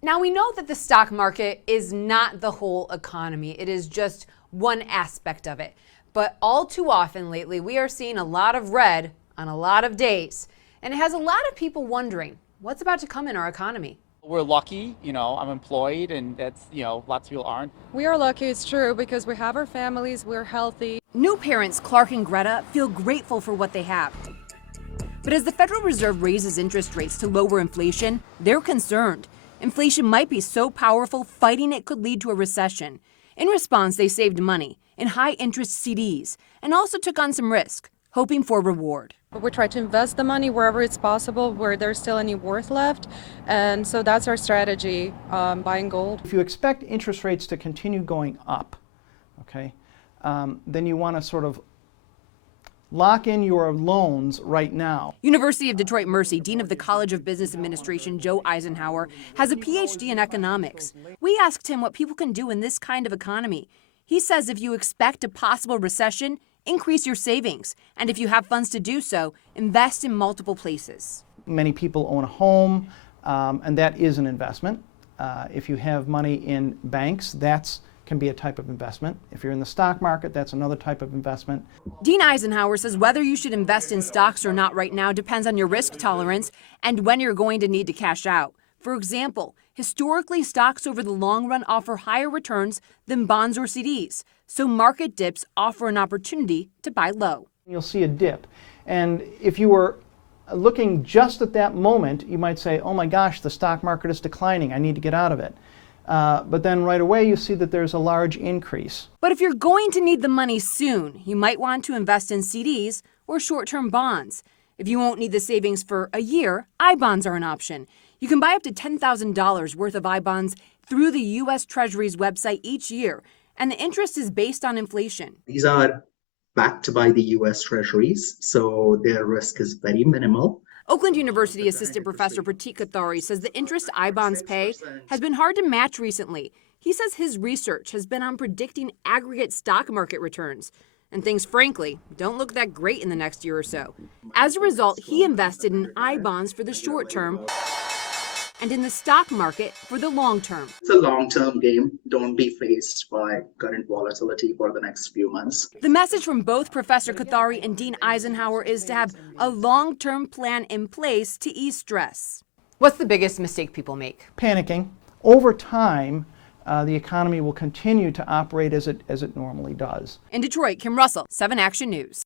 Now, we know that the stock market is not the whole economy. It is just one aspect of it. But all too often lately, we are seeing a lot of red on a lot of days. And it has a lot of people wondering what's about to come in our economy. We're lucky, I'm employed, and that's, lots of people aren't. We are lucky, it's true, because we have our families, we're healthy. New parents Clark and Greta feel grateful for what they have. But as the Federal Reserve raises interest rates to lower inflation, they're concerned. Inflation might be so powerful, fighting it could lead to a recession. In response, they saved money in high-interest CDs and also took on some risk, hoping for reward. We try to invest the money wherever it's possible, where there's still any worth left. And so that's our strategy, buying gold. If you expect interest rates to continue going up, okay, then you want to sort of lock in your loans right now. University of Detroit Mercy Dean of the College of Business Administration, Joe Eisenhower, has a PhD in economics. We asked him what people can do in this kind of economy. He says if you expect a possible recession, increase your savings. And if you have funds to do so, invest in multiple places. Many people own a home, and that is an investment. If you have money in banks, that can be a type of investment. If you're in the stock market, that's another type of investment. Dean Eisenhower says whether you should invest in stocks or not right now depends on your risk tolerance and when you're going to need to cash out. For example, historically, stocks over the long run offer higher returns than bonds or CDs. So market dips offer an opportunity to buy low. You'll see a dip. And if you were looking just at that moment, you might say, oh my gosh, the stock market is declining, I need to get out of it. But then right away you see that there's a large increase. But if you're going to need the money soon, you might want to invest in CDs or short-term bonds. If you won't need the savings for a year, I-bonds are an option. You can buy up to $10,000 worth of I-bonds through the U.S. Treasury's website each year, and the interest is based on inflation. These are backed by the U.S. Treasuries, so their risk is very minimal. Oakland University assistant professor Pratik Kathari says the interest I-bonds pay has been hard to match recently. He says his research has been on predicting aggregate stock market returns. And things, frankly, don't look that great in the next year or so. As a result, he invested in I-bonds for the short term and in the stock market for the long term. It's a long-term game. Don't be faced by current volatility for the next few months. The message from both Professor Kathari and Dean Eisenhower is to have a long-term plan in place to ease stress. What's the biggest mistake people make? Panicking. Over time, the economy will continue to operate as it normally does. In Detroit, Kim Russell, 7 Action News.